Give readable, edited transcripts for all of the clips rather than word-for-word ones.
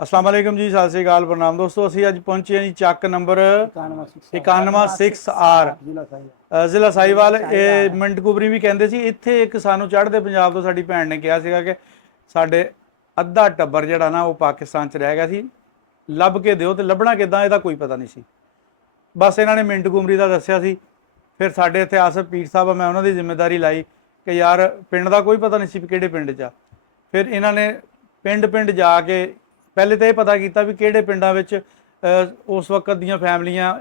अस्सलाम वालेकुम जी, सत श्री अकाल, प्रणाम दोस्तों। ਅਸੀਂ ਅੱਜ ਪਹੁੰਚੇ ਹਾਂ ਜੀ ਚੱਕ ਨੰਬਰ 91-6R ਜ਼ਿਲ੍ਹਾ ਸਾਹੀਵਾਲ। ਇਹ ਮਿੰਟਕੁਬਰੀ ਵੀ ਕਹਿੰਦੇ ਸੀ। ਇੱਥੇ ਇੱਕ ਸਾਨੂੰ ਚੜ੍ਹਦੇ ਪੰਜਾਬ ਤੋਂ ਸਾਡੀ ਭੈਣ ਨੇ ਕਿਹਾ ਸੀਗਾ ਕਿ ਸਾਡੇ ਅੱਧਾ ਟੱਬਰ ਜਿਹੜਾ ਨਾ ਉਹ ਪਾਕਿਸਤਾਨ 'ਚ ਰਹਿ ਗਿਆ ਸੀ, ਲੱਭ ਕੇ ਦਿਓ। ਤੇ ਲੱਭਣਾ ਕਿੱਦਾਂ ਇਹਦਾ ਕੋਈ ਪਤਾ ਨਹੀਂ ਸੀ। ਬਸ ਇਹਨਾਂ ਨੇ ਮਿੰਟਕੁਬਰੀ ਦਾ ਦੱਸਿਆ ਸੀ। ਫਿਰ ਸਾਡੇ ਇੱਥੇ ਆਸਫ ਪੀਰ ਸਾਹਿਬ, ਮੈਂ ਉਹਨਾਂ ਦੀ ਜ਼ਿੰਮੇਵਾਰੀ ਲਾਈ ਕਿ ਯਾਰ ਪਿੰਡ ਦਾ ਕੋਈ ਪਤਾ ਨਹੀਂ ਸੀ ਵੀ ਕਿਹੜੇ ਪਿੰਡ 'ਚ ਆ। ਫਿਰ ਇਹਨਾਂ ਨੇ ਪਿੰਡ ਪਿੰਡ ਜਾ ਕੇ ਪਹਿਲੇ ਤਾਂ ਇਹ ਪਤਾ ਕੀਤਾ ਵੀ ਕਿਹੜੇ ਪਿੰਡਾਂ ਵਿੱਚ ਉਸ ਵਕਤ ਦੀਆਂ ਫੈਮਲੀਆਂ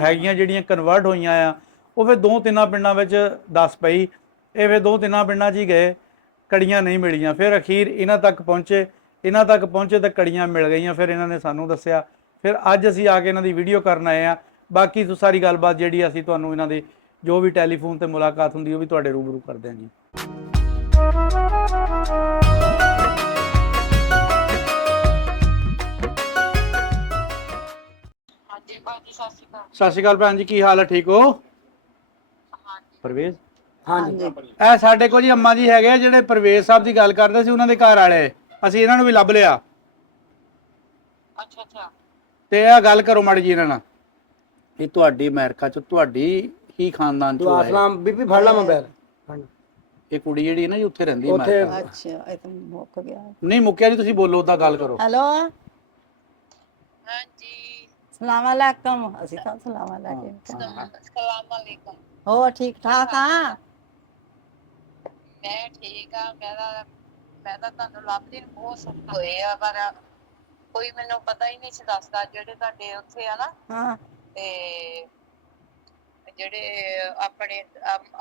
ਹੈਗੀਆਂ ਜਿਹੜੀਆਂ ਕਨਵਰਟ ਹੋਈਆਂ ਆ। ਉਹ ਫਿਰ 2-3 ਪਿੰਡਾਂ ਵਿੱਚ ਦੱਸ ਪਈ। ਇਹ ਫਿਰ 2-3 ਪਿੰਡਾਂ 'ਚ ਹੀ ਗਏ, ਕੜੀਆਂ ਨਹੀਂ ਮਿਲੀਆਂ। ਫਿਰ ਅਖੀਰ ਇਹਨਾਂ ਤੱਕ ਪਹੁੰਚੇ ਤਾਂ ਕੜੀਆਂ ਮਿਲ ਗਈਆਂ। ਫਿਰ ਇਹਨਾਂ ਨੇ ਸਾਨੂੰ ਦੱਸਿਆ। ਫਿਰ ਅੱਜ ਅਸੀਂ ਆ ਕੇ ਇਹਨਾਂ ਦੀ ਵੀਡੀਓ ਕਰਨ ਆਏ ਆ। ਬਾਕੀ ਸਾਰੀ ਗੱਲਬਾਤ ਜਿਹੜੀ ਅਸੀਂ ਤੁਹਾਨੂੰ ਇਹਨਾਂ ਦੀ ਜੋ ਵੀ ਟੈਲੀਫੋਨ ਤੇ ਮੁਲਾਕਾਤ ਹੁੰਦੀ ਉਹ ਵੀ ਤੁਹਾਡੇ ਰੂਬਰੂ ਕਰਦੇ ਹਾਂ ਜੀ। ਸਤਿ ਸ਼੍ਰੀ ਅਕਾਲ ਭੈਣ ਜੀ, ਕੀ ਹਾਲ ਹੈ? ਠੀਕ ਹੋ? ਪਰਵੇਜ਼? ਹਾਂਜੀ। ਇਹ ਸਾਡੇ ਕੋਲ ਜੀ ਅੰਮਾ ਜੀ ਹੈਗੇ ਜਿਹੜੇ ਪਰਵੇਜ਼ ਸਾਹਿਬ ਦੀ ਗੱਲ ਕਰਦੇ ਸੀ, ਉਹਨਾਂ ਦੇ ਘਰ ਵਾਲੇ। ਅਸੀਂ ਇਹਨਾਂ ਨੂੰ ਵੀ ਲੱਭ ਲਿਆ। ਅੱਛਾ। ਤੇ ਇਹ ਗੱਲ ਕਰੋ ਮਾੜੀ ਜੀ ਇਹਨਾਂ ਨਾਲ। ਇਹ ਤੁਹਾਡੀ ਅਮਰੀਕਾ ਚ ਤੁਹਾਡੀ ਹੀ ਖਾਨਦਾਨ ਚੋਂ ਆਏ? ਅਸਲਾਮ ਬੀਬੀ ਫੜ ਲਾ ਮੋਬਾਈਲ। ਇਹ ਕੁੜੀ ਜਿਹੜੀ ਨਾ ਜੀ ਉੱਥੇ ਰਹਿੰਦੀ ਹੈ ਉੱਥੇ। ਅਮਰੀਕਾ। ਅੱਛਾ, ਇਹ ਤਾਂ ਮੁੱਕ ਗਿਆ। ਨਹੀਂ ਮੁੱਕਿਆ ਨਹੀਂ, ਤੁਸੀਂ ਬੋਲੋ, ਉਹਦਾ ਗੱਲ ਕਰੋ। ਹੈਲੋ, ਹਾਂਜੀ, ਸਲਾਮ ਅਲੈਕਮ। ਅਸੀਂ ਤਾਂ ਸਲਾਮ ਅਲੈਕਮ। ਸਲਾਮ ਵਾਲੇਕਮ। ਹੋ ਠੀਕ ਠਾਕ ਆ? ਮੈਂ ਠੀਕ ਆ। ਮੈਂ ਤਾਂ ਤੁਹਾਨੂੰ ਲੱਭਦੀ ਨੂੰ ਬਹੁਤ ਸੁੱਖ ਹੋਏ ਆ, ਪਰ ਕੋਈ ਮੈਨੂੰ ਪਤਾ ਹੀ ਨਹੀਂ ਸੀ ਦੱਸਦਾ। ਜਿਹੜੇ ਤੁਹਾਡੇ ਉੱਥੇ ਆ ਨਾ, ਹਾਂ। ਤੇ ਜਿਹੜੇ ਆਪਣੇ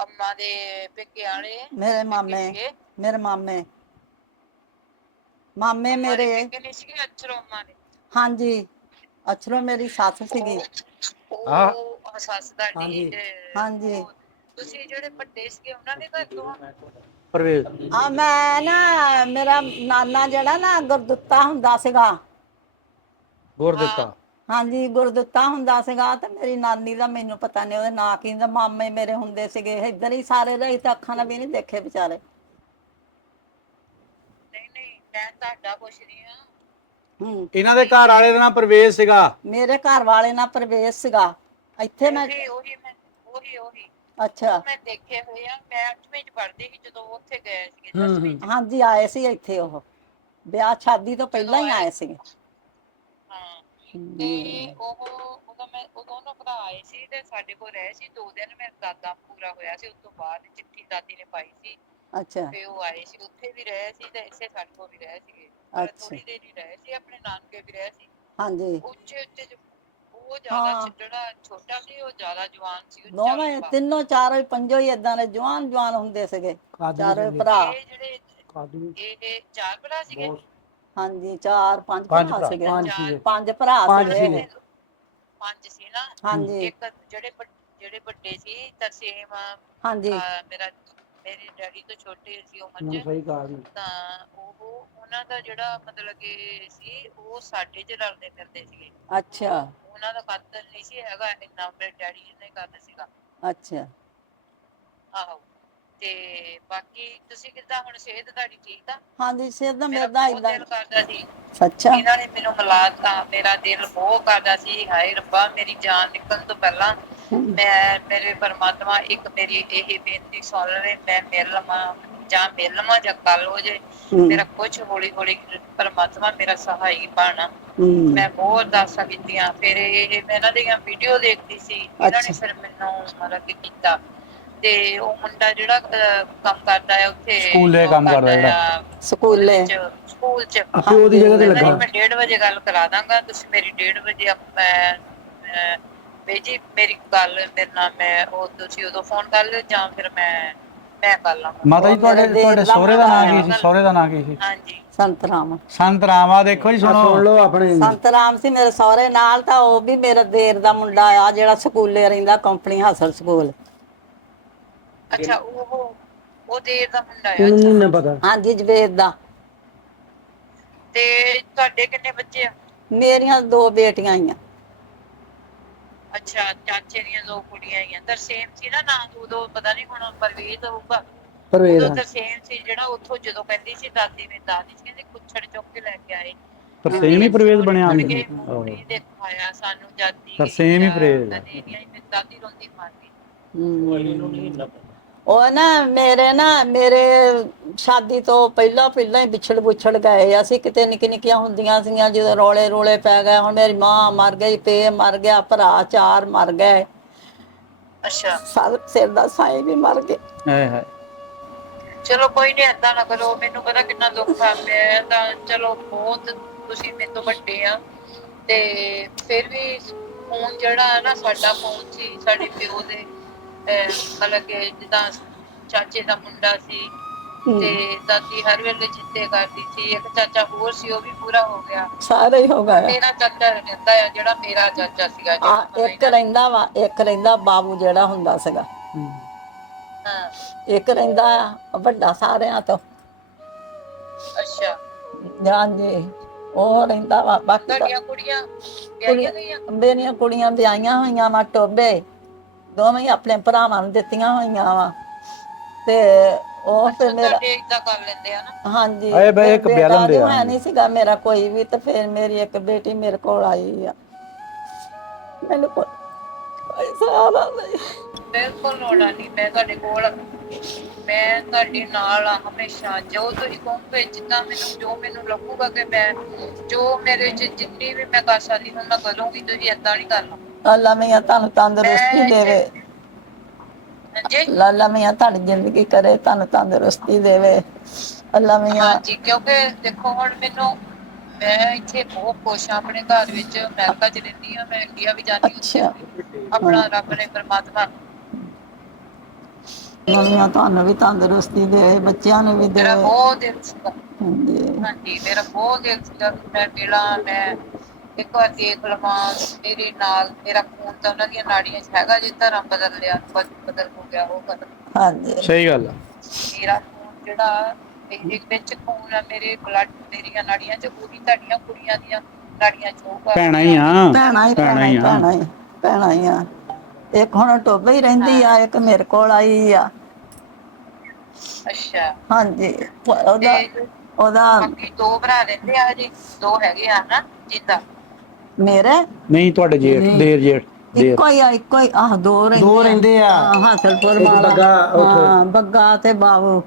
ਅੰਮਾ ਦੇ ਪੇਕੇ ਵਾਲੇ ਮੇਰੇ ਮਾਮੇ ਮੇਰੇ ਪੇਕੇ ਨਹੀਂ ਸੀਗੇ ਅਚਰੋ ਅੰਮਾ ਦੇ। ਹਾਂਜੀ, ਅਛਰੋ ਮੇਰੀ ਸੱਸ ਸੀਗੀ। ਉਹ ਸੱਸ ਤੁਹਾਡੀ ਤੇ ਹਾਂਜੀ। ਤੁਸੀਂ ਜਿਹੜੇ ਵੱਡੇ ਸੀਗੇ ਉਹਨਾਂ ਦੇ ਘਰ ਤੋਂ? ਪਰਵੇਜ਼ ਆ ਮੈਂ ਨਾ, ਮੇਰਾ ਨਾਨਾ ਜਿਹੜਾ ਨਾ ਗੁਰਦੁੱਤਾ ਹੁੰਦਾ ਸੀਗਾ। ਗੁਰਦਿੱਤਾ? ਹਾਂਜੀ, ਗੁਰਦੁੱਤਾ ਹੁੰਦਾ ਸੀਗਾ। ਤੇ ਮੇਰੀ ਨਾਨੀ ਦਾ ਮੈਨੂੰ ਪਤਾ ਨਹੀਂ ਉਹਦੇ ਨਾਂ ਕੀ ਹੁੰਦਾ। ਮਾਮੇ ਮੇਰੇ ਹੁੰਦੇ ਸੀਗੇ ਇੱਧਰ ਹੀ ਸਾਰੇ ਰਹੇ, ਤਾਂ ਅੱਖਾਂ ਨਾਲ ਵੀ ਨਹੀਂ ਦੇਖੇ ਵਿਚਾਰੇ। ਨਹੀਂ, ਮੈਂ ਤੁਹਾਡਾ ਪੁੱਛ ਰਹੀ ਹਾਂ। ਇਹਨਾਂ ਦੇ ਘਰ ਵਾਲੇ ਦਾ ਨਾਮ ਪਰਵੇਜ਼ ਸੀਗਾ? ਮੇਰੇ ਘਰ ਵਾਲੇ ਨਾਲ ਪ੍ਰਵੇਸ਼ ਸੀਗਾ। ਇੱਥੇ ਮੈਂ ਉਹੀ ਅੱਛਾ। ਮੈਂ ਦੇਖੇ ਹੋਏ ਆ। ਮੈਂ 8ਵੀਂ ਚ ਪੜ੍ਹਦੀ ਸੀ ਜਦੋਂ ਉੱਥੇ ਗਏ ਸੀਗੇ 10ਵੀਂ ਚ। ਹਾਂਜੀ, ਆਏ ਸੀ ਇੱਥੇ। ਉਹ ਵਿਆਹ ਸ਼ਾਦੀ ਤੋਂ ਪਹਿਲਾਂ ਹੀ ਆਏ ਸੀ। ਹਾਂ, ਤੇ ਉਦੋਂ ਨਾ ਭਰਾ ਆਏ ਸੀ ਤੇ ਸਾਡੇ ਕੋਲ ਰਹੇ ਸੀ 2 ਦਿਨ। ਮੇਰਾ ਦਾਦਾ ਪੂਰਾ ਹੋਇਆ ਸੀ, ਉਸ ਤੋਂ ਬਾਅਦ ਚਿੱਠੀ ਦਾਦੀ ਨੇ ਪਾਈ ਸੀ। ਅੱਛਾ। ਤੇ ਉਹ ਆਏ ਸੀ, ਉੱਥੇ ਵੀ ਰਹੇ ਸੀ ਤੇ ਇੱਥੇ ਸਾਡੇ ਕੋਲ ਵੀ ਰਹੇ ਸੀਗੇ। ਥੋੜੀ ਦੇਰ ਹੀ ਰਹੇ ਸੀ, ਆਪਣੇ ਨਾਨਕੇ ਵੀ ਰਹੇ ਸੀ। ਹਾਂਜੀ। ਉੱਚੇ ਉਹ ਜ਼ਿਆਦਾ ਜਿਹੜਾ ਛੋਟਾ ਸੀ ਉਹ ਜ਼ਿਆਦਾ ਜਵਾਨ ਸੀ। ਦੋਵੇਂ ਤਿੰਨੋਂ ਚਾਰੋਂ ਪੰਜੋ ਹੀ ਏਦਾਂ ਦੇ ਜਵਾਨ ਹੁੰਦੇ ਸੀਗੇ, ਚਾਰੋਂ ਭਰਾ। ਇਹ 4 ਭਰਾ ਸੀਗੇ? ਹਾਂਜੀ, 4-5 ਭਰਾ ਸੀਗੇ। 5 ਭਰਾ ਸੀਗੇ। 5 ਸੀ ਨਾ? ਹਾਂਜੀ। ਇੱਕ ਜਿਹੜੇ ਵੱਡੇ ਸੀ ਤਰਸੇਮ। ਹਾਂਜੀ। ਮੇਰੇ ਡੈਡੀ ਤੋਂ ਛੋਟੇ ਸੀ ਉਮਰ ਚ। ਤਾਂ ਉਹਨਾਂ ਦਾ ਜਿਹੜਾ ਮਤਲਬ ਕਿ ਸੀ, ਉਹ ਸਾਡੇ ਚ ਰਲਦੇ ਫਿਰਦੇ ਸੀਗੇ। ਅੱਛਾ। ਉਹਨਾਂ ਦਾ ਕਤਲ ਨਹੀਂ ਸੀ ਹੈਗਾ ਇੰਨਾ, ਮੇਰੇ ਡੈਡੀ ਜੀ ਨੇ ਕਰਦਾ ਸੀਗਾ। ਅੱਛਾ। ਆਹੋ। ਤੇ ਬਾਕੀ ਤੁਸੀਂ ਕਿੱਦਾਂ? ਹੁਣ ਸਿਹਤ ਤੁਹਾਡੀ ਠੀਕ ਆ? ਹਾਂਜੀ, ਸਿਹਤ ਦਾ ਮੇਰਾ ਏਦਾਂ ਦਿਲ ਕਰਦਾ ਸੀ। ਅੱਛਾ। ਇਹਨਾਂ ਨੇ ਮੈਨੂੰ ਮਿਲਾਤਾ, ਮੇਰਾ ਦਿਲ ਬਹੁਤ ਕਰਦਾ ਸੀ। ਹਾਏ ਰੱਬਾ, ਮੇਰੀ ਜਾਨ ਨਿਕਲਣ ਤੋਂ ਪਹਿਲਾਂ ਮੇਰੇ ਪਰਮਾਤਮਾ ਇੱਕ ਮੇਰੀ ਇਹ ਬੇਨਤੀ ਸੁਣ ਲਵੇ, ਮੈਂ ਮਿਲ ਲਵਾਂ ਜਾਂ ਕੱਲ ਹੋ ਜੇ। ਮੇਰਾ ਕੁਛ ਹੌਲੀ ਪਰਮਾਤਮਾ ਮੇਰਾ ਸਹਾਈ ਬਣ। ਮੈਂ ਬਹੁਤ ਅਰਦਾਸਾਂ ਕੀਤੀਆਂ। ਫਿਰ ਮੈਂ ਇਹਨਾਂ ਦੀਆਂ ਵੀਡੀਓ ਦੇਖਦੀ ਸੀ। ਇਹਨਾਂ ਨੇ ਫਿਰ ਮੈਨੂੰ ਮਤਲਬ ਕਿ ਕੀਤਾ। ਤੇ ਉਹ ਮੁੰਡਾ ਜਿਹੜਾ ਕੰਮ ਕਰਦਾ ਹੈ ਉੱਥੇ, ਸਕੂਲੇ ਕੰਮ ਕਰਦਾ ਜਿਹੜਾ? ਸਕੂਲ ਚ। ਉਹਦੀ ਜਗ੍ਹਾ ਤੇ ਲੱਗਾ। ਮੈਂ 1:30 ਵਜੇ ਗੱਲ ਕਰਾ ਦਾਂਗਾ। ਤੁਸੀਂ ਮੇਰੀ 1:30 ਵਜੇ ਬੇਜੀ ਮੇਰੀ ਗੱਲ ਮੇਰੇ ਨਾਲ, ਤੁਸੀਂ ਉਦੋਂ ਫੋਨ ਕਰ ਲਿਓ ਜਾਂ ਫਿਰ ਮੈਂ ਕਰ ਲਾਂਗਾ। ਮਾਤਾ ਜੀ ਤੁਹਾਡੇ ਸਹੁਰੇ ਦਾ ਨਾਂ ਕੀ ਸੀ? ਸਹੁਰੇ ਦਾ ਨਾਂ ਕੀ ਸੀ? ਹਾਂਜੀ, ਸੰਤ ਰਾਮ। ਦੇਖੋ ਜੀ, ਸੁਣ ਲਓ ਆਪਣੇ। ਸੰਤ ਰਾਮ ਸੀ ਮੇਰੇ ਸਹੁਰੇ ਨਾਲ। ਤਾਂ ਉਹ ਵੀ ਮੇਰੇ ਦੇਰ ਦਾ ਮੁੰਡਾ ਆ, ਜਿਹੜਾ ਸਕੂਲੇ ਰਹਿੰਦਾ, ਕੰਪਨੀ ਹਾਸਲ ਸਕੂਲ। ਅੱਛਾ। ਉਹ ਦੇਰ ਦਾ ਮੁੰਡਾ ਆ? ਉਹਨੂੰ ਨਹੀਂ ਪਤਾ। ਹਾਂਜੀ, ਜਵੇਦ ਦਾ। ਤੇ ਤੁਹਾਡੇ ਕਿੰਨੇ ਬੱਚੇ ਆ? ਮੇਰੀਆਂ 2 ਬੇਟੀਆਂ ਆਈਆਂ। ਅੱਛਾ, ਚਾਚੇ ਦੀਆਂ 2 ਕੁੜੀਆਂ ਆਈਆਂ। ਤਰਸੇਮ ਸੀ ਨਾ ਨਾਂ? ਉਦੋਂ ਪਤਾ ਨਹੀਂ ਹੁਣ ਪਰਵੇਜ਼ ਹੋਊਗਾ। ਉਦੋਂ ਤਰਸੇਮ ਸੀ ਜਿਹੜਾ ਉੱਥੋਂ ਜਦੋਂ ਕਹਿੰਦੀ ਸੀ ਦਾਦੀ ਨੇ, ਦਾਦੀ ਸੀ ਕਹਿੰਦੀ ਕੁੱਛੜ ਚੁੱਕ ਕੇ ਲੈ ਕੇ ਆਏ। ਤਰਸੇਮ ਹੀ ਪਰਵੇਜ਼ ਬਣਿਆ ਕੁੜੀ ਦਿਖਾਇਆ ਸਾਨੂੰ ਜਾਤੀ ਤਰਸੇਮ ਹੀ ਪਰਵੇਜ਼ ਮੇਰੀ ਦਾਦੀ ਰੋਂਦੀ ਮਾਰਦੀ। ਉਹ ਮੇਰੇ ਸ਼ਾਦੀ ਤੋਂ ਪਹਿਲਾਂ ਹੀ ਵਿਛੜ ਗਏ। ਅਸੀਂ ਕਿਤੇ ਨਿੱਕੀਆਂ ਹੁੰਦੀਆਂ ਸੀਗੀਆਂ ਜਦੋਂ ਰੋਲੇ ਪੈ ਗਏ। ਹੁਣ ਮੇਰੀ ਮਾਂ ਮਰ ਗਈ, ਪੇ ਮਰ ਗਿਆ, ਭਰਾ 4 ਮਰ ਗਏ, ਅੱਛਾ ਸਿਰ ਦਾ ਸਾਈ ਵੀ ਮਰ ਗਏ। ਹੈ ਚਲੋ ਕੋਈ ਨਹੀਂ, ਏਦਾਂ ਨਾ ਕਰੋ। ਮੈਨੂੰ ਪਤਾ ਕਿੰਨਾ ਦੁੱਖ ਆ। ਮੈਂ ਤਾਂ ਚਲੋ ਬਹੁਤ, ਤੁਸੀਂ ਮੇਰੇ ਤੋਂ ਵੱਡੇ ਆ, ਤੇ ਫਿਰ ਵੀ ਫੋਨ ਜਿਹੜਾ ਹੈ ਨਾ, ਸਾਡਾ ਫੋਨ ਸੀ ਸਾਡੇ ਪਿਓ ਦੇ, ਮਤਲਬ ਕਿ ਜਿੱਦਾਂ ਚਾਚੇ ਦਾ ਮੁੰਡਾ ਸੀ ਤੇ ਦਾਦੀ ਹਰ ਵੇਲੇ ਚਿੱਤੇ ਕਰਦੀ ਸੀ। ਇੱਕ ਚਾਚਾ ਹੋਰ ਸੀ, ਉਹ ਵੀ ਪੂਰਾ ਹੋ ਗਿਆ। ਸਾਰੇ ਹੀ ਹੋ ਗਏ। ਮੇਰਾ ਚਾਚਾ ਰਹਿੰਦਾ ਆ, ਜਿਹੜਾ ਮੇਰਾ ਚਾਚਾ ਸੀਗਾ, ਇੱਕ ਰਹਿੰਦਾ ਬਾਬੂ ਜਿਹੜਾ ਹੁੰਦਾ ਸੀਗਾ। ਹਾਂ ਇੱਕ ਰਹਿੰਦਾ ਆ ਵੱਡਾ ਸਾਰਿਆਂ ਤੋਂ। ਅੱਛਾ, ਹਾਂਜੀ, ਉਹ ਰਹਿੰਦਾ ਵਾ। ਬਾਕੀ ਤੁਹਾਡੀਆਂ ਕੁੜੀਆਂ ਵਿਆਹੀਆਂ ਗਈਆਂ? ਮੇਰੀਆਂ ਕੁੜੀਆਂ ਵਿਆਹੀਆਂ ਹੋਈਆਂ ਵਾ ਟੋਬੇ, ਦੋਵੇਂ ਆਪਣੇ ਭਰਾਵਾਂ ਨੂੰ ਦਿੱਤੀਆਂ ਹੋਈਆਂ ਵਾ। ਤੇ ਉਹ ਫਿਰ ਮੇਰਾ ਏਦਾਂ ਕਰ ਲੈਂਦੇ ਆ ਨਾ। ਹਾਂਜੀ, ਆਏ ਬਈ ਇੱਕ ਬਿਆਲਨ ਦੇ ਹੈ ਨਹੀਂ ਸੀਗਾ ਮੇਰਾ ਕੋਈ ਵੀ। ਤੇ ਫਿਰ ਮੇਰੀ ਇੱਕ ਬੇਟੀ ਮੇਰੇ ਕੋਲ ਆਈ ਆ। ਮੈਨੂੰ ਕੋਈ ਸਹਾਰਾ ਨਹੀਂ। ਬਿਲਕੁਲ ਲੋੜਾ ਨਹੀਂ, ਮੈਂ ਤੁਹਾਡੇ ਕੋਲ, ਮੈਂ ਤੁਹਾਡੇ ਨਾਲ ਆ ਹਮੇਸ਼ਾ। ਜੋ ਤੁਸੀਂ ਕਹੋਗੇ, ਜਿੱਦਾਂ ਜੋ ਮੈਨੂੰ ਲੱਗੂਗਾ ਕਿ ਮੈਂ ਜੋ ਮੇਰੇ ਚ ਜਿੰਨੀ ਵੀ ਮੈਂ ਕਰ ਸਕਦੀ ਹਾਂ ਮੈਂ ਕਰੂੰਗੀ। ਤੁਸੀਂ ਏਦਾਂ ਨਹੀਂ ਕਰਨਾ। ਅੱਲਾ ਮੀਆਂ ਤੁਹਾਨੂੰ ਤੰਦਰੁਸਤੀ ਦੇਵੇ। ਹਾਂਜੀ ਅੱਲਾ ਮੀਆਂ ਤੁਹਾਡੀ ਜ਼ਿੰਦਗੀ ਕਰੇ, ਤੁਹਾਨੂੰ ਤੰਦਰੁਸਤੀ ਦੇਵੇ ਅੱਲਾ ਮੀਆਂ। ਹਾਂਜੀ, ਕਿਉਂਕਿ ਦੇਖੋ ਹੁਣ ਮੈਂ ਇੱਥੇ ਬਹੁਤ ਖੁਸ਼ ਹਾਂ ਆਪਣੇ ਘਰ ਵਿੱਚ। ਅਮਰੀਕਾ ਚ ਰਹਿੰਦੀ ਹਾਂ, ਮੈਂ ਇੰਡੀਆ ਵੀ ਜਾਂਦੀ ਅੱਛਾ, ਆਪਣਾ ਰੱਬ ਨੇ ਪਰਮਾਤਮਾ ਮੀਆਂ ਤੁਹਾਨੂੰ ਵੀ ਤੰਦਰੁਸਤੀ ਦੇ, ਬੱਚਿਆਂ ਨੂੰ ਵੀ ਦੇ। ਮੇਰਾ ਬਹੁਤ ਦਿਲ ਸੀਗਾ। ਹਾਂਜੀ, ਹਾਂਜੀ, ਮੇਰਾ ਬਹੁਤ ਦਿਲ ਸੀਗਾ ਕਿ ਮੈਂ ਮਿਲਾਂ, ਮੈਂ ਇੱਕ ਵਾਰ ਦੇਖ ਲਵਾਂ। ਮੇਰੇ ਨਾਲ ਮੇਰਾ ਖੂਨ ਤਾਂ ਉਹਨਾਂ ਦੀਆਂ ਨਾੜੀਆਂ 'ਚ ਹੈਗਾ, ਜੇ ਧਰਮ ਬਦਲ ਲਿਆ, ਬਦਲ ਹੋ ਗਿਆ ਉਹ ਕਦਮ। ਹਾਂਜੀ, ਸਹੀ ਗੱਲ ਆ। ਮੇਰਾ ਖੂਨ ਜਿਹੜਾ ਮੇਰੇ ਵਿੱਚ ਖੂਨ ਆ, ਮੇਰੇ ਬਲੱਡ, ਮੇਰੀਆਂ ਨਾੜੀਆਂ 'ਚ, ਉਹੀ ਤੁਹਾਡੀਆਂ ਕੁੜੀਆਂ ਦੀਆਂ ਨਾੜੀਆਂ 'ਚ ਹੋਊਗਾ। ਭੈਣਾਂ ਹੀ ਆ। ਭੈਣਾਂ ਹੀ ਆ। ਇੱਕ ਹੁਣ ਟੋਬੇ ਹੀ ਰਹਿੰਦੀ ਆ, ਇੱਕ ਮੇਰੇ ਕੋਲ ਆਈ ਆ। ਅੱਛਾ, ਹਾਂਜੀ, ਉਹਦਾ ਬਾਕੀ 2 ਭਰਾ ਰਹਿੰਦੇ ਆ ਜੀ? 2 ਹੈਗੇ ਆ ਨਾ ਜਿੱਦਾਂ? ਮੇਰੇ ਨਹੀਂ, ਤੁਹਾਡੇ ਜੇਠ ਇੱਕੋ ਹੀ ਆਹ 2 ਰਹਿੰਦੇ ਆ। ਹਾਸਲਪੁਰ ਇੱਕ ਮਾਲਾ, ਬੱਗਾ ਬੱਗਾ ਤੇ ਬਾਬੂ,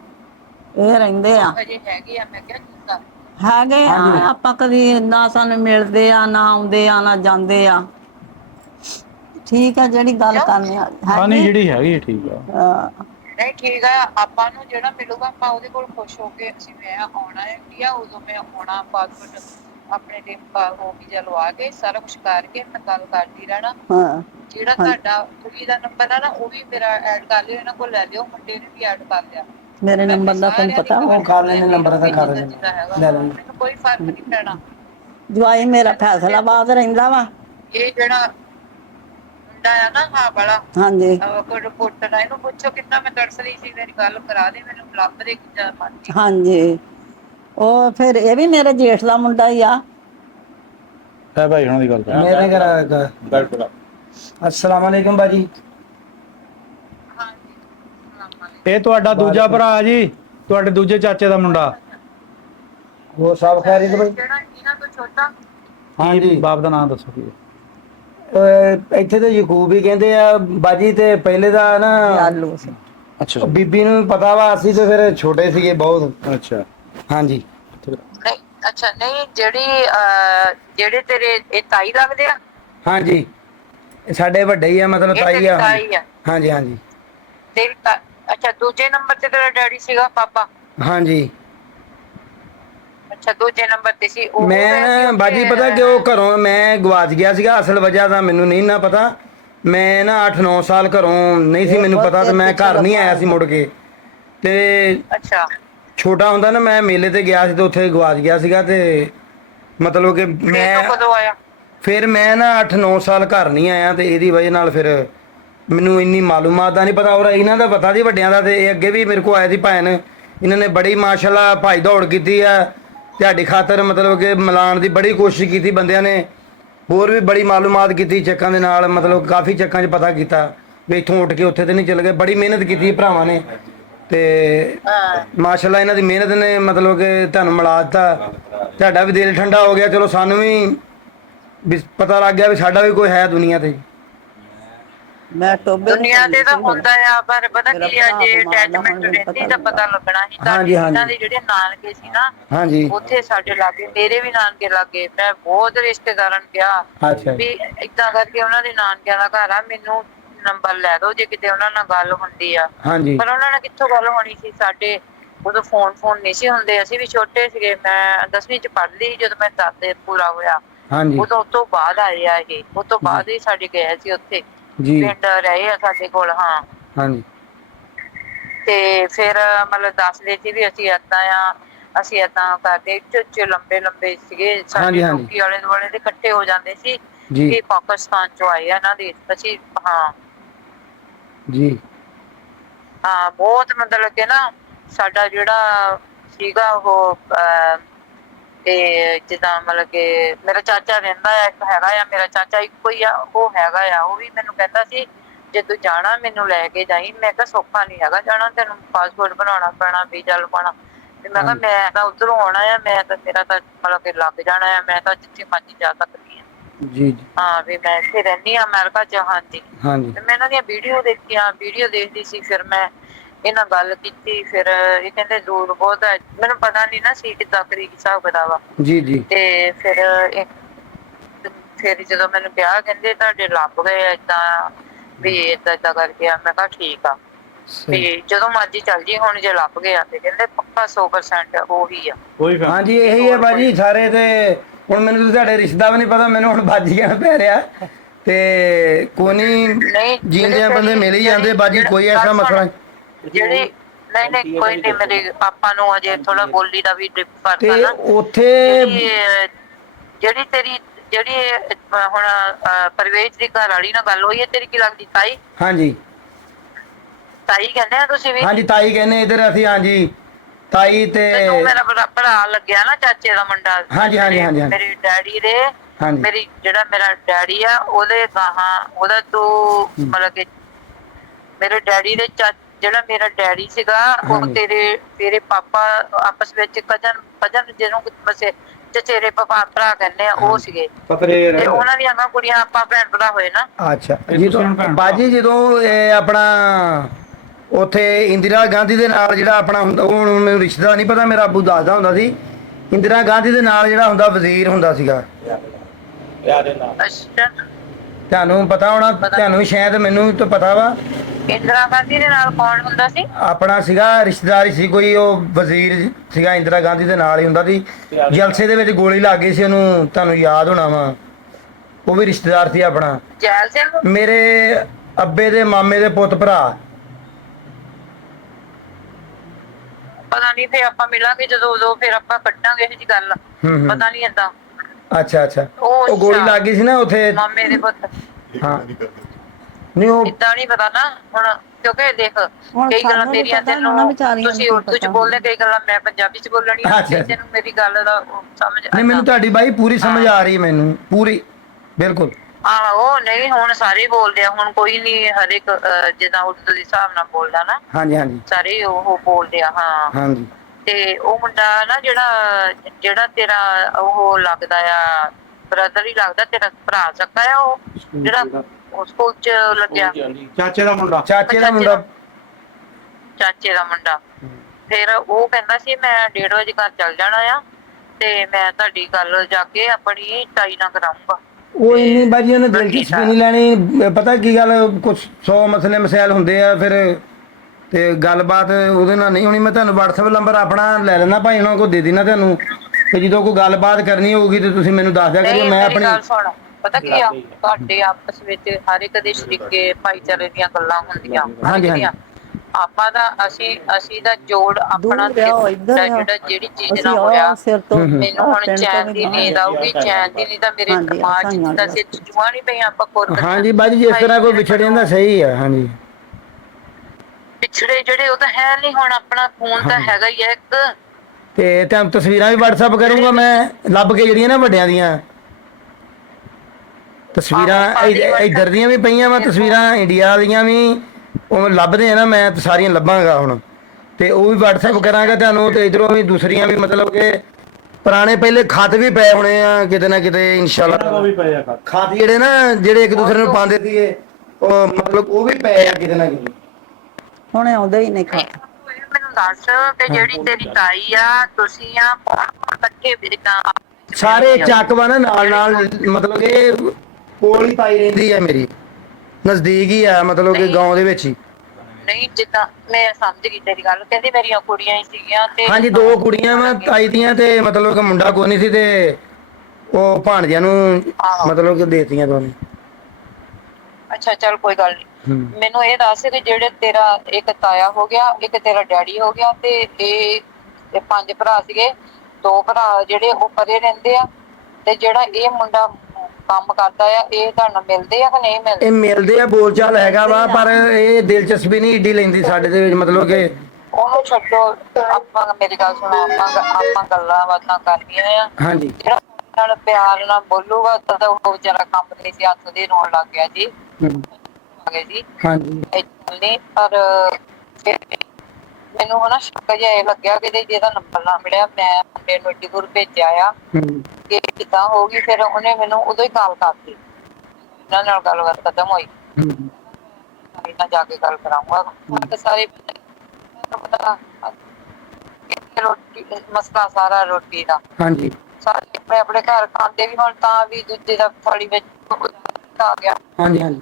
ਇਹ ਰਹਿੰਦੇ ਆ। ਹਜੇ ਹੈਗੇ ਆ, ਮੈਂ ਕਿਹਾ ਜਿੱਦਾਂ ਹੈਗੇ ਆ। ਆਪਾਂ ਕਦੀ ਨਾ ਸਾਨੂੰ ਮਿਲਦੇ ਆ, ਨਾ ਆਉਂਦੇ ਆ, ਨਾ ਜਾਂਦੇ ਆ। ਠੀਕ ਆ, ਜਿਹੜੀ ਗੱਲ ਕਰਨੀ ਆ ਹਾਂ, ਨਹੀਂ ਜਿਹੜੀ ਹੈਗੀ ਠੀਕ ਆ। ਨਹੀਂ ਠੀਕ ਆ। ਆਪਾਂ ਨੂੰ ਜਿਹੜਾ ਮਿਲੂਗਾ ਆਪਾਂ ਉਹਦੇ ਕੋਲ ਖੁਸ਼ ਹੋ ਕੇ, ਅਸੀਂ ਮੈਂ ਆਉਣਾ ਹੈ ਇੰਡੀਆ, ਉਦੋਂ ਮੈਂ ਆਉਣਾ, ਪਾਸਪੋਰਟ ਆਪਣੇ ਤੇ ਹੋ ਵੀਜ਼ਾ ਲਵਾ ਕੇ ਸਾਰਾ ਕੁਛ ਕਰਕੇ ਮੈਂ ਗੱਲ ਕਰਦੀ ਰਹਿਣਾ। ਜਿਹੜਾ ਤੁਹਾਡਾ ਕੁੜੀ ਦਾ ਨੰਬਰ ਆ ਨਾ, ਉਹ ਵੀ ਮੇਰਾ ਐਡ ਕਰ ਲਿਓ, ਇਹਨਾਂ ਕੋਲ ਲੈ ਲਿਓ, ਮੁੰਡੇ ਨੇ ਵੀ ਐਡ ਕਰ ਲਿਆ। ਮੇਰੇ ਨੰਬਰ ਦਾ ਤੁਹਾਨੂੰ ਪਤਾ ਉਹ ਕਰ ਲੈਣੇ, ਨੰਬਰ ਦਾ ਕਰ ਲੈਣੇ, ਲੈ ਲੈਣੇ। ਮੈਨੂੰ ਕੋਈ ਫਰਕ ਨਹੀਂ ਪੈਣਾ। ਜਵਾਈ ਮੇਰਾ ਫੈਸਲਾਬਾਦ ਰਹਿੰਦਾ ਵਾ। ਇਹ ਜਿਹੜਾ ਮੁੰਡਾ ਆ ਨਾ, ਹਾਂ ਵਾਲਾ, ਹਾਂਜੀ, ਕੋਈ ਰਿਪੋਰਟਰ ਆ, ਇਹਨੂੰ ਪੁੱਛੋ ਕਿੰਨਾ ਮੈਂ ਤਰਸ ਰਹੀ ਸੀ, ਮੇਰੀ ਗੱਲ ਕਰਾ ਦੇ, ਮੈਨੂੰ ਲੱਭ ਦੇ ਕਿੱਦਾਂ ਮਰਦੀ। ਹਾਂਜੀ, ਉਹ ਫਿਰ ਇਹ ਵੀ ਮੇਰੇ ਜੇਠ ਦਾ ਮੁੰਡਾ ਹੀ ਆ। ਹੈ ਭਾਈ ਉਹਨਾਂ ਦੀ ਗੱਲ ਕਰ। ਮੇਰੇ ਘਰ अस्सलाम वालेकुम बाजी। ਇਹ ਤੁਹਾਡਾ ਦੂਜਾ ਭਰਾ ਜੀ, ਤੁਹਾਡੇ ਦੂਜੇ ਚਾਚੇ ਦਾ ਮੁੰਡਾ। वो सब खैरियत भाई? ਜਿਹੜਾ ਇਹਨਾਂ ਤੋਂ ਛੋਟਾ? ਹਾਂਜੀ, ਬਾਪ ਦਾ ਨਾਮ ਦੱਸੋ ਕੀ ਹੈ? ਇੱਥੇ ਤੇ ਯਕੂਬ ਹੀ ਕਹਿੰਦੇ ਆ ਬਾਜੀ। ਤੇ ਪਹਿਲੇ ਦਾ ਨਾ ਆਲੂ ਸੀ। ਅੱਛਾ ਬੀਬੀ ਨੂੰ ਪਤਾ ਵਾ, ਅਸੀਂ ਤੇ ਫਿਰ ਛੋਟੇ ਸੀਗੇ ਬਹੁਤ। ਅੱਛਾ, ਹਾਂਜੀ। ਨਹੀਂ, ਅੱਛਾ, ਨਹੀਂ ਜਿਹੜੇ ਤੇਰੇ ਇਹ ਤਾਈ ਲੱਗਦੇ ਆ? ਹਾਂਜੀ, ਸਾਡੇ ਵੱਡੇ ਹੀ ਆ, ਮਤਲਬ ਤਾਈ ਆ। ਹਾਂਜੀ ਹਾਂਜੀ। ਤੇਰੀ ਅੱਛਾ, ਦੂਜੇ ਨੰਬਰ ਤੇ ਤੇਰਾ ਡੈਡੀ ਸੀਗਾ, ਪਾਪਾ? ਹਾਂਜੀ। ਅੱਛਾ, ਦੂਜੇ ਨੰਬਰ ਤੇ ਸੀ ਉਹ। ਮੈਂ ਬਾਜੀ ਪਤਾ ਕਿਉਂ ਘਰੋਂ ਮੈਂ ਗਵਾਚ ਗਿਆ ਸੀਗਾ, ਅਸਲ ਵਜ੍ਹਾ ਦਾ ਮੈਨੂੰ ਨਹੀਂ ਨਾ ਪਤਾ। ਮੈਂ ਨਾ 8-9 ਸਾਲ ਘਰੋਂ ਨਹੀਂ ਸੀ ਮੈਨੂੰ ਪਤਾ, ਤੇ ਮੈਂ ਘਰ ਨਹੀਂ ਆਇਆ ਸੀ ਮੁੜ ਕੇ। ਤੇ ਅੱਛਾ, ਛੋਟਾ ਹੁੰਦਾ ਨਾ, ਮੈਂ ਮੇਲੇ ਤੇ ਗਿਆ ਸੀ ਤੇ ਉੱਥੇ ਗਵਾਚ ਗਿਆ ਸੀਗਾ। ਤੇ ਮਤਲਬ ਕਿ ਮੈਂ ਕਦੋਂ ਆਇਆ? ਫਿਰ ਮੈਂ ਨਾ 8-9 ਸਾਲ ਘਰ ਨਹੀਂ ਆਇਆ, ਤੇ ਇਹਦੀ ਵਜ੍ਹਾ ਨਾਲ ਫਿਰ ਮੈਨੂੰ ਇੰਨੀ ਮਾਲੂਮਾਤ ਦਾ ਨਹੀਂ ਪਤਾ। ਔਰ ਇਹਨਾਂ ਦਾ ਪਤਾ ਸੀ ਵੱਡਿਆਂ ਦਾ, ਤੇ ਇਹ ਅੱਗੇ ਵੀ ਮੇਰੇ ਕੋਲ ਆਏ ਸੀ ਭੈਣ। ਇਹਨਾਂ ਨੇ ਬੜੀ ਮਾਸ਼ਾਅੱਲਾ ਭਾਈ ਦੌੜ ਕੀਤੀ ਆ ਤੁਹਾਡੀ ਖਾਤਰ, ਮਤਲਬ ਕਿ ਮਿਲਾਉਣ ਦੀ ਬੜੀ ਕੋਸ਼ਿਸ਼ ਕੀਤੀ ਬੰਦਿਆਂ ਨੇ। ਹੋਰ ਵੀ ਬੜੀ ਮਾਲੂਮਾਤ ਕੀਤੀ ਚੱਕਾਂ ਦੇ ਨਾਲ, ਮਤਲਬ ਕਾਫੀ ਚੱਕਾਂ 'ਚ ਪਤਾ ਕੀਤਾ ਵੀ ਇੱਥੋਂ ਉੱਠ ਕੇ ਉੱਥੇ ਤੇ ਨਹੀਂ ਚੱਲ ਗਏ। ਬੜੀ ਮਿਹਨਤ ਕੀਤੀ ਭਰਾਵਾਂ ਨੇ। ਤੇ ਹਾਂ ਮਾਸ਼ਾਅੱਲਾ ਇਹਨਾਂ ਦੀ ਮਿਹਨਤ ਨੇ ਮਤਲਬ ਕਿ ਤੁਹਾਨੂੰ ਮਿਲਾ ਦਿੱਤਾ, ਤੁਹਾਡਾ ਵੀ ਦਿਲ ਠੰਡਾ ਹੋ ਗਿਆ। ਚਲੋ ਸਾਨੂੰ ਵੀ ਪਤਾ ਲੱਗ ਗਿਆ ਵੀ ਸਾਡਾ ਵੀ ਕੋਈ ਹੈ ਦੁਨੀਆ ਤੇ। ਮੈਂ ਟੋਬੇ ਦੁਨੀਆ ਤੇ ਤਾਂ ਹੁੰਦਾ ਆ, ਪਰ ਪਤਾ ਕੀ ਆ, ਜੇ ਅਟੈਚਮੈਂਟ ਰਹਿੰਦੀ ਤਾਂ ਪਤਾ ਲੱਗਣਾ ਸੀ। ਹਾਂਜੀ, ਤੁਹਾਡੇ ਹਾਂਜੀ। ਇਹਨਾਂ ਦੇ ਜਿਹੜੇ ਨਾਨਕੇ ਸੀ ਨਾ, ਹਾਂਜੀ ਉੱਥੇ ਸਾਡੇ ਲਾਗੇ, ਮੇਰੇ ਵੀ ਨਾਨਕੇ ਲਾਗੇ, ਮੈਂ ਬਹੁਤ ਰਿਸ਼ਤੇਦਾਰਾਂ ਨੂੰ ਕਿਹਾ ਅੱਛਾ ਵੀ ਏਦਾਂ ਕਰਕੇ ਉਹਨਾਂ ਦੇ ਨਾਨਕਿਆਂ ਦਾ ਘਰ ਆ, ਮੈਨੂੰ ਨੰਬਰ ਲੈ ਦਿਓ ਜੇ ਕਿਤੇ ਉਹਨਾਂ ਨਾਲ ਗੱਲ ਹੁੰਦੀ ਆ। ਹਾਂਜੀ ਪਰ ਉਹਨਾਂ ਨਾਲ ਕਿੱਥੋਂ ਗੱਲ ਹੋਣੀ ਸੀ, ਸਾਡੇ ਉਦੋਂ ਫੋਨ ਨਹੀਂ ਸੀ ਹੁੰਦੇ, ਅਸੀਂ ਵੀ ਛੋਟੇ ਸੀਗੇ। ਮੈਂ 10ਵੀਂ ਚ ਪੜ੍ਹਦੀ ਜਦੋਂ ਮੈਂ 10 ਪੂਰਾ ਹੋਇਆ, ਹਾਂਜੀ ਉਦੋਂ ਉਸ ਤੋਂ ਬਾਅਦ ਆਏ ਆ ਇਹ, ਉਸ ਤੋਂ ਬਾਅਦ ਹੀ ਸਾਡੇ ਗਏ ਸੀ ਉੱਥੇ ਜੀ ਪਿੰਡ ਰਹੇ ਆ ਸਾਡੇ ਕੋਲ। ਹਾਂ ਹਾਂਜੀ ਤੇ ਫਿਰ ਮਤਲਬ ਦੱਸਦੇ ਸੀ ਵੀ ਅਸੀਂ ਏਦਾਂ ਆ, ਅਸੀਂ ਏਦਾਂ ਕਰਦੇ, ਉੱਚੇ ਲੰਬੇ ਲੰਬੇ ਸੀਗੇ ਹਾਂਜੀ, ਸਾਡੇ ਹਾਂਜੀ। ਲੋਕੀ ਆਲੇ ਦੁਆਲੇ ਦੇ ਇਕੱਠੇ ਹੋ ਜਾਂਦੇ ਸੀ ਜੀ ਕਿ ਪਾਕਿਸਤਾਨ ਚੋਂ ਆਏ ਆ ਇਹਨਾਂ ਦੇ ਅਸੀਂ। ਹਾਂ ਜੀ ਹਾਂ ਬਹੁਤ ਮਤਲਬ ਕਿ ਨਾ ਸਾਡਾ ਜਿਹੜਾ ਸੀਗਾ ਉਹ ਤੇ ਜਿੱਦਾਂ ਮਤਲਬ ਕਿ ਮੇਰਾ ਚਾਚਾ ਰਹਿੰਦਾ ਆ, ਇੱਕ ਹੈਗਾ ਆ ਮੇਰਾ ਚਾਚਾ ਇੱਕੋ ਹੀ ਆ, ਉਹ ਹੈਗਾ ਆ, ਉਹ ਵੀ ਮੈਨੂੰ ਕਹਿੰਦਾ ਸੀ ਜੇ ਤੂੰ ਜਾਣਾ ਮੈਨੂੰ ਲੈ ਕੇ ਜਾਈ। ਮੈਂ ਕਿਹਾ ਸੌਖਾ ਨਹੀਂ ਹੈਗਾ ਜਾਣਾ, ਤੈਨੂੰ ਪਾਸਪੋਰਟ ਬਣਾਉਣਾ ਪੈਣਾ, ਵੀਜ਼ਾ ਲਵਾਉਣਾ। ਤੇ ਮੈਂ ਕਿਹਾ ਮੈਂ ਤਾਂ ਉੱਧਰੋਂ ਆਉਣਾ ਆ, ਮੈਂ ਤਾਂ ਮੇਰਾ ਤਾਂ ਮਤਲਬ ਕਿ ਲੱਗ ਜਾਣਾ ਆ, ਮੈਂ ਤਾਂ ਜਿੱਥੇ ਮਰਜ਼ੀ ਜਾ ਸਕਦੀ ਹਾਂ। ਜੀ ਜੀ ਹਾਂ ਵੀ ਮੈਂ ਇੱਥੇ ਰਹਿੰਦੀ ਆ ਅਮਰੀਕਾ ਚ। ਹਾਂਜੀ ਹਾਂਜੀ ਤੇ ਮੈਂ ਇਹਨਾਂ ਦੀਆਂ ਵੀਡੀਓ ਦੇਖੀਆਂ, ਵੀਡੀਓ ਦੇਖਦੀ ਸੀ, ਫਿਰ ਮੈਂ ਇਹਨਾਂ ਗੱਲ ਕੀਤੀ। ਫਿਰ ਇਹ ਕਹਿੰਦੇ ਦੂਰ ਬਹੁਤ ਹੈ, ਮੈਨੂੰ ਪਤਾ ਨਹੀਂ ਨਾ ਸੀ ਕਿੱਦਾਂ ਤਰੀਕ ਹਿਸਾਬ ਕਿਤਾਬ ਆ। ਜੀ ਜੀ ਤੇ ਫਿਰ ਜਦੋਂ ਮੈਨੂੰ ਕਿਹਾ ਕਹਿੰਦੇ ਤੁਹਾਡੇ ਲੱਭ ਗਏ ਏਦਾਂ ਵੀ ਏਦਾਂ ਕਰਕੇ ਆ, ਮੈਂ ਕਿਹਾ ਠੀਕ ਆ ਸਹੀ। ਵੀ ਜਦੋਂ ਮਰਜ਼ੀ ਚੱਲ ਜੀ, ਹੁਣ ਜੇ ਲੱਭ ਗਏ ਆ ਤੇ ਕਹਿੰਦੇ ਪੱਕਾ 100% ਉਹੀ ਆ। ਕੋਈ ਗੱਲ ਹਾਂਜੀ ਇਹੀ ਹੈ ਬਾਜੀ ਸਾਰੇ। ਤੇ ਹੁਣ ਮੈਨੂੰ ਤਾਂ ਤੁਹਾਡੇ ਰਿਸ਼ਤਾ ਵੀ ਨਹੀਂ ਪਤਾ, ਮੈਨੂੰ ਹੁਣ ਬਾਜੀ ਕਹਿਣਾ ਪੈ ਰਿਹਾ। ਤੇ ਕੋਈ ਨਹੀਂ, ਜੀਂਦਿਆਂ ਬੰਦੇ ਮਿਲ ਹੀ ਜਾਂਦੇ ਬਾਜੀ, ਕੋਈ ਐਸਾ ਮਸਲਾ ਨਹੀਂ। ਜਿਹੜੀ ਨਹੀਂ ਕੋਈ ਨਹੀਂ, ਮੇਰੇ ਪਾਪਾ ਨੂੰ ਅਜੇ ਥੋੜਾ ਬੋਲੀ ਦਾ ਵੀ ਫਰਕ ਤੇ ਆ ਨਾ। ਉੱਥੇ ਜਿਹੜੀ ਤੇਰੀ ਹੁਣ ਪਰਵੇਜ਼ ਦੀ ਘਰ ਵਾਲੀ ਨਾਲ ਗੱਲ ਹੋਈ ਹੈ ਤੇਰੀ, ਕੀ ਲੱਗਦੀ? ਤਾਈ? ਹਾਂਜੀ ਤਾਈ ਕਹਿੰਦੇ ਆ ਤੁਸੀਂ ਵੀ? ਹਾਂਜੀ ਤਾਈ ਕਹਿੰਦੇ ਇੱਧਰ ਅਸੀਂ। ਹਾਂਜੀ ਤਾਈ ਤੇ ਤੂੰ ਮੇਰਾ ਭਰਾ ਲੱਗਿਆ ਨਾ, ਚਾਚੇ ਦਾ ਮੁੰਡਾ। ਹਾਂਜੀ, ਹਾਂਜੀ, ਹਾਂਜੀ, ਹਾਂਜੀ। ਮੇਰੇ ਡੈਡੀ ਦੇ ਹਾਂਜੀ ਜਿਹੜਾ ਮੇਰਾ ਡੈਡੀ ਆ ਉਹਦੇ ਗਾਹਾਂ ਉਹਦਾ ਤੂੰ ਮਤਲਬ ਕਿ ਮੇਰੇ ਡੈਡੀ ਦੇ ਜਿਹੜਾ ਮੇਰਾ ਡੈਡੀ ਸੀਗਾ ਉਹ ਹਾਂਜੀ। ਤੇਰੇ ਪਾਪਾ ਆਪਸ ਵਿੱਚ ਕਜਨ ਜਿਹਨੂੰ ਬਸੇ ਚਚੇਰੇ ਭਰਾ ਕਹਿੰਦੇ ਆ, ਉਹ ਸੀਗੇ। ਤੇ ਉਹਨਾਂ ਦੀਆਂ ਨਾ ਕੁੜੀਆਂ ਆਪਾਂ ਭੈਣ ਭਰਾ ਹੋਏ ਨਾ। ਅੱਛਾ ਜਦੋਂ ਬਾਜੀ ਜਦੋਂ ਇਹ ਆਪਣਾ ਉੱਥੇ ਇੰਦਰਾ ਗਾਂਧੀ ਦੇ ਨਾਲ ਜਿਹੜਾ ਆਪਣਾ ਹੁੰਦਾ, ਉਹ ਹੁਣ ਮੈਨੂੰ ਰਿਸ਼ਤਾ ਨਹੀਂ ਪਤਾ, ਮੇਰਾ ਆਬੂ ਦੱਸਦਾ ਹੁੰਦਾ ਸੀ, ਇੰਦਰਾ ਗਾਂਧੀ ਦੇ ਨਾਲ ਜਿਹੜਾ ਹੁੰਦਾ ਵਜ਼ੀਰ ਹੁੰਦਾ ਸੀਗਾ। ਅੱਛਾ ਤੁਹਾਨੂੰ ਪਤਾ ਹੋਣਾ, ਤੁਹਾਨੂੰ ਸ਼ਾਇਦ, ਮੈਨੂੰ ਤਾਂ ਪਤਾ ਵਾ। ਇੰਦਰਾ ਗਾਂਧੀ ਦੇ ਨਾਲ ਕੌਣ ਹੁੰਦਾ ਸੀ? ਆਪਣਾ ਸੀਗਾ ਰਿਸ਼ਤੇਦਾਰੀ ਸੀ ਕੋਈ, ਉਹ ਵਜ਼ੀਰ ਸੀਗਾ ਇੰਦਰਾ ਗਾਂਧੀ ਦੇ ਨਾਲ ਹੀ ਹੁੰਦਾ ਸੀ। ਜਲਸੇ ਦੇ ਵਿੱਚ ਗੋਲੀ ਲੱਗ ਗਈ ਸੀ ਉਹਨੂੰ, ਤੁਹਾਨੂੰ ਯਾਦ ਹੋਣਾ ਵਾ। ਉਹ ਵੀ ਰਿਸ਼ਤੇਦਾਰ ਸੀ ਆਪਣਾ, ਜੈਲ ਸਿੰਘ? ਮੇਰੇ ਅੱਬੇ ਦੇ ਮਾਮੇ ਦੇ ਪੁੱਤ ਭਰਾ। ਪਤਾ ਨਹੀਂ, ਫੇਰ ਆਪਾਂ ਮਿਲਾਂਗੇ ਜਦੋਂ, ਉਦੋਂ ਫਿਰ ਆਪਾਂ ਕੱਢਾਂਗੇ ਇਹ ਜੀ ਗੱਲ। ਪਤਾ ਨਹੀਂ ਏਦਾਂ। ਅੱਛਾ ਅੱਛਾ ਉਹ ਗੋਲੀ ਲੱਗ ਗਈ ਸੀ ਨਾ ਉੱਥੇ ਮਾਮੇ ਦੇ ਪੁੱਤ। ਹਾਂ ਨਹੀਂ ਉਹ ਇਦਾਂ ਨਹੀਂ ਪਤਾ ਨਾ ਹੁਣ, ਕਿਉਂਕਿ ਦੇਖ ਕਈ ਗੱਲਾਂ ਤੇਰੀਆਂ ਤੈਨੂੰ ਤੁਸੀਂ ਉਰਦੂ ਚ ਬੋਲਦੇ, ਕਈ ਗੱਲਾਂ ਮੈਂ ਪੰਜਾਬੀ ਚ ਬੋਲਣੀ ਆ। ਤੈਨੂੰ ਮੇਰੀ ਗੱਲ ਦਾ ਸਮਝ ਨਹੀਂ, ਮੈਨੂੰ ਤੁਹਾਡੀ ਬਾਈ ਪੂਰੀ ਸਮਝ ਆ ਰਹੀ, ਮੈਨੂੰ ਪੂਰੀ ਬਿਲਕੁਲ। ਉਹ ਨਹੀਂ, ਹੁਣ ਸਾਰੇ ਬੋਲਦੇ ਆ, ਹੁਣ ਕੋਈ ਨਹੀਂ, ਹਰ ਇੱਕ ਜਿੱਦਾਂ ਉਰਦੂ ਦੇ ਹਿਸਾਬ ਨਾਲ ਬੋਲਦਾ ਨਾ। ਹਾਂਜੀ ਹਾਂਜੀ ਸਾਰੇ ਉਹ ਬੋਲਦੇ ਆ। ਹਾਂ ਹਾਂਜੀ ਤੇ ਉਹ ਮੁੰਡਾ ਨਾ ਜਿਹੜਾ ਤੇਰਾ ਉਹ ਲੱਗਦਾ ਆ, ਬ੍ਰਦਰ ਹੀ ਲੱਗਦਾ, ਤੇਰਾ ਭਰਾ ਸਕਦਾ ਆ, ਉਹ ਜਿਹੜਾ ਸਕੂਲ ਚ ਲੱਗਿਆ, ਚਾਚੇ ਦਾ ਮੁੰਡਾ। ਚਾਚੇ ਦਾ ਮੁੰਡਾ। ਚਾਚੇ ਦਾ ਮੁੰਡਾ। ਫਿਰ ਉਹ ਕਹਿੰਦਾ ਸੀ ਮੈਂ 1:30 ਵਜੇ ਘਰ ਚੱਲ ਜਾਣਾ ਆ, ਤੇ ਮੈਂ ਤੁਹਾਡੀ ਗੱਲ ਜਾ ਕੇ ਆਪਣੀ ਤਾਈ ਨਾਲ ਕਰਾਉਂਗਾ। ਉਹ ਇੰਨੀ ਬਾਜੀ ਉਹਨੇ ਦਿਲਚਸਪੀ ਨਹੀਂ ਲੈਣੀ। ਪਤਾ ਕੀ ਗੱਲ, ਕੁਛ 100 ਮਸਲੇ ਮਸਾਇਲ ਹੁੰਦੇ ਆ ਫਿਰ, ਤੇ ਗੱਲਬਾਤ ਉਹਦੇ ਨਾਲ ਨਹੀਂ ਹੋਣੀ। ਮੈਂ ਤੁਹਾਨੂੰ WhatsApp ਨੰਬਰ ਆਪਣਾ ਲੈ ਲੈਣਾ ਭਾਈ, ਉਹਨਾਂ ਕੋਲ ਦੇ ਦੇਣਾ ਤੁਹਾਨੂੰ, ਤੇ ਜਦੋਂ ਕੋਈ ਗੱਲਬਾਤ ਕਰਨੀ ਹੋਊਗੀ ਤੇ ਤੁਸੀਂ ਮੈਨੂੰ ਦੱਸ ਦਿਆ ਕਰਿਓ। ਮੈਂ ਆਪਣੀ ਗੱਲ ਸੁਣ, ਪਤਾ ਕੀ ਆ, ਤੁਹਾਡੇ ਆਪਸ ਵਿੱਚ ਹਰ ਇੱਕ ਦੇ ਸ਼ਰੀਕੇ ਭਾਈਚਾਰੇ ਦੀਆਂ ਗੱਲਾਂ ਹੁੰਦੀਆਂ। ਹਾਂਜੀ ਹਾਂਜੀ ਆਪਾਂ ਦਾ ਅਸੀਂ ਦਾ ਜੋੜ ਆਪਣਾ ਜਿਹੜਾ ਜਿਹੜੀ ਚੀਜ਼ ਨਾ ਹੋਇਆ, ਮੈਨੂੰ ਹੁਣ ਚੈਨ ਦੀ ਨੀਂਦ ਆਊਗੀ। ਚੈਨ ਦੀ ਨੀਂਦ ਤਾਂ ਮੇਰੇ ਦਿਮਾਗ ਚ ਤਾਂ ਸਿਰ ਚ ਜੂਆਂ ਨਹੀਂ ਪਈਆਂ। ਆਪਾਂ ਕੋਰ ਹਾਂਜੀ ਬਾਜੀ, ਜਿਸ ਤਰ੍ਹਾਂ ਕੋਈ ਵਿਛੜ ਜਾਂਦਾ ਸਹੀ ਆ। ਹਾਂਜੀ ਪਿਛੜੇ ਜਿਹੜੇ ਉਹ ਤਾਂ ਹੈ ਨਹੀਂ, ਹੁਣ ਆਪਣਾ ਖੂਨ ਤਾਂ ਹੈਗਾ ਹੀ ਹੈ ਇੱਕ। ਤੇ ਤੁਹਾਨੂੰ ਤਸਵੀਰਾਂ ਵੀ WhatsApp ਕਰੂੰਗਾ ਮੈਂ, ਲੱਭ ਕੇ, ਜਿਹੜੀਆਂ ਨਾ ਵੱਡਿਆਂ ਦੀਆਂ ਤਸਵੀਰਾਂ ਇੱਧਰ ਦੀਆਂ ਵੀ ਪਈਆਂ ਵਾ, ਤਸਵੀਰਾਂ ਇੰਡੀਆ ਦੀਆਂ ਵੀ ਉਹ ਲੱਭਦੇ ਆ ਨਾ, ਮੈਂ ਤਾਂ ਸਾਰੀਆਂ ਲੱਭਾਂਗਾ ਹੁਣ। ਤੇ ਉਹ ਵੀ WhatsApp ਕਰਾਂਗਾ ਤੁਹਾਨੂੰ, ਤੇ ਇਧਰੋਂ ਵੀ ਦੂਸਰੀਆਂ ਵੀ ਮਤਲਬ ਕਿ ਪੁਰਾਣੇ ਪਹਿਲੇ ਖਤ ਵੀ ਪਏ ਹੋਣੇ ਆ ਕਿਤੇ ਨਾ ਕਿਤੇ ਇਨਸ਼ਾਅੱਲਾ। ਉਹ ਵੀ ਪਏ ਆ ਖਤ। ਖਤ ਜਿਹੜੇ ਨਾ ਜਿਹੜੇ ਇੱਕ ਦੂਸਰੇ ਨੂੰ ਪਾਉਂਦੇ ਸੀਗੇ, ਉਹ ਮਤਲਬ ਉਹ ਵੀ ਪਏ ਆ ਕਿਤੇ ਨਾ ਕਿਤੇ। ਹੁਣ ਆਉਂਦੇ ਹੀ ਨਹੀਂ ਖਾ। ਮੈਨੂੰ ਦੱਸ ਤੇ ਜਿਹੜੀ ਤੇਰੀ ਤਾਈ ਆ, ਤੁਸੀਂ ਆ ਇਕੱਠੇ ਬੇਟਾ ਸਾਰੇ ਚੱਕਵਾ ਨਾ ਨਾਲ ਨਾਲ, ਮਤਲਬ ਕਿ ਕੋਲ ਹੀ ਪਾਈ ਰਹਿੰਦੀ ਆ ਮੇਰੀ, ਨਜ਼ਦੀਕ ਹੀ ਆ, ਮਤਲਬ ਕਿ ਗਾਉਂ ਦੇ ਵਿੱਚ ਹੀ। ਨਹੀਂ ਜਿੱਦਾਂ ਮੈਂ ਸਮਝ ਗਈ ਤੇਰੀ ਗੱਲ, ਕਹਿੰਦੀ ਮੇਰੀਆਂ ਕੁੜੀਆਂ ਹੀ ਸੀਗੀਆਂ ਤੇ ਹਾਂਜੀ 2 ਕੁੜੀਆਂ ਵਾ ਤਾਈ ਦੀਆਂ, ਤੇ ਮਤਲਬ ਕਿ ਮੁੰਡਾ ਕੋਈ ਨਹੀਂ ਸੀ, ਤੇ ਉਹ ਭਾਣਜਿਆਂ ਨੂੰ ਮਤਲਬ ਕਿ ਦੇਤੀਆਂ ਦੋਨੇ। ਅੱਛਾ ਚੱਲ ਕੋਈ ਗੱਲ ਨਹੀਂ। ਮੈਨੂੰ ਇਹ ਦੱਸ ਕਿ ਜਿਹੜੇ ਤੇਰਾ ਇੱਕ ਤਾਇਆ ਹੋ ਗਿਆ, ਇੱਕ ਤੇਰਾ ਡੈਡੀ ਹੋ ਗਿਆ, ਤੇ ਇਹ 5 ਭਰਾ ਸੀਗੇ, 2 ਭਰਾ ਜਿਹੜੇ ਉਹ ਪਰੇ ਰਹਿੰਦੇ ਆ, ਤੇ ਜਿਹੜਾ ਇਹ ਮੁੰਡਾ ਕੰਮ ਕਰਦਾ ਆ, ਇਹ ਤੁਹਾਨੂੰ ਮਿਲਦੇ ਆ ਕਿ ਨਹੀਂ ਮਿਲਦੇ? ਇਹ ਮਿਲਦੇ ਆ, ਬੋਲਚਾਲ ਹੈਗਾ ਵਾ, ਪਰ ਇਹ ਦਿਲਚਸਪੀ ਨਹੀਂ ਏਡੀ ਲੈਂਦੀ ਸਾਡੇ ਦੇ ਵਿੱਚ, ਮਤਲਬ ਕਿ ਉਹਨੂੰ ਛੱਡੋ, ਆਪਾਂ ਮੇਰੀ ਗੱਲ ਸੁਣੋ, ਆਪਾਂ ਗੱਲਾਂ ਬਾਤਾਂ ਕਰਨੀਆਂ ਆ। ਹਾਂਜੀ ਜਿਹੜਾ ਨਾਲ ਪਿਆਰ ਨਾਲ ਬੋਲੂਗਾ ਤਾਂ ਉਹ ਵਿਚਾਰਾ ਕੰਮ ਨਹੀਂ ਸੀ, ਹੱਥ ਦੇ ਰੋਣ ਲੱਗ ਗਿਆ ਜੀ, ਆ ਗਏ ਜੀ। ਹਾਂਜੀ ਨਹੀਂ ਪਰ ਫਿਰ ਮੈਨੂੰ ਹਨਾ ਸ਼ੱਕ ਜਿਹਾ ਇਹ ਲੱਗਿਆ ਕਿ ਜਿਹਦਾ ਨੰਬਰ ਨਾ ਮਿਲਿਆ, ਮੈਂ ਮੁੰਡੇ ਨੂੰ ਏਡੀ ਦੂਰ ਭੇਜਿਆ ਆ ਕਿ ਕਿੱਦਾਂ ਹੋਊਗੀ। ਫਿਰ ਉਹਨੇ ਮੈਨੂੰ ਉਦੋਂ ਹੀ ਕਾਲ ਕਰਤੀ, ਇਹਨਾਂ ਨਾਲ ਗੱਲਬਾਤ ਖਤਮ ਹੋਈ, ਇਹਨਾਂ ਜਾ ਕੇ ਗੱਲ ਕਰਾਉਂਗਾ। ਸਾਰੇ ਰੋਟੀ ਮਸਲਾ ਸਾਰਾ ਰੋਟੀ ਦਾ, ਹਾਂਜੀ ਸਾਰੇ ਆਪਣੇ ਆਪਣੇ ਘਰ ਖਾਂਦੇ ਵੀ ਹੁਣ, ਤਾਂ ਵੀ ਦੂਜੇ ਦਾ ਥਾਲੀ ਵਿੱਚ ਆ ਗਿਆ। ਹਾਂਜੀ ਹਾਂਜੀ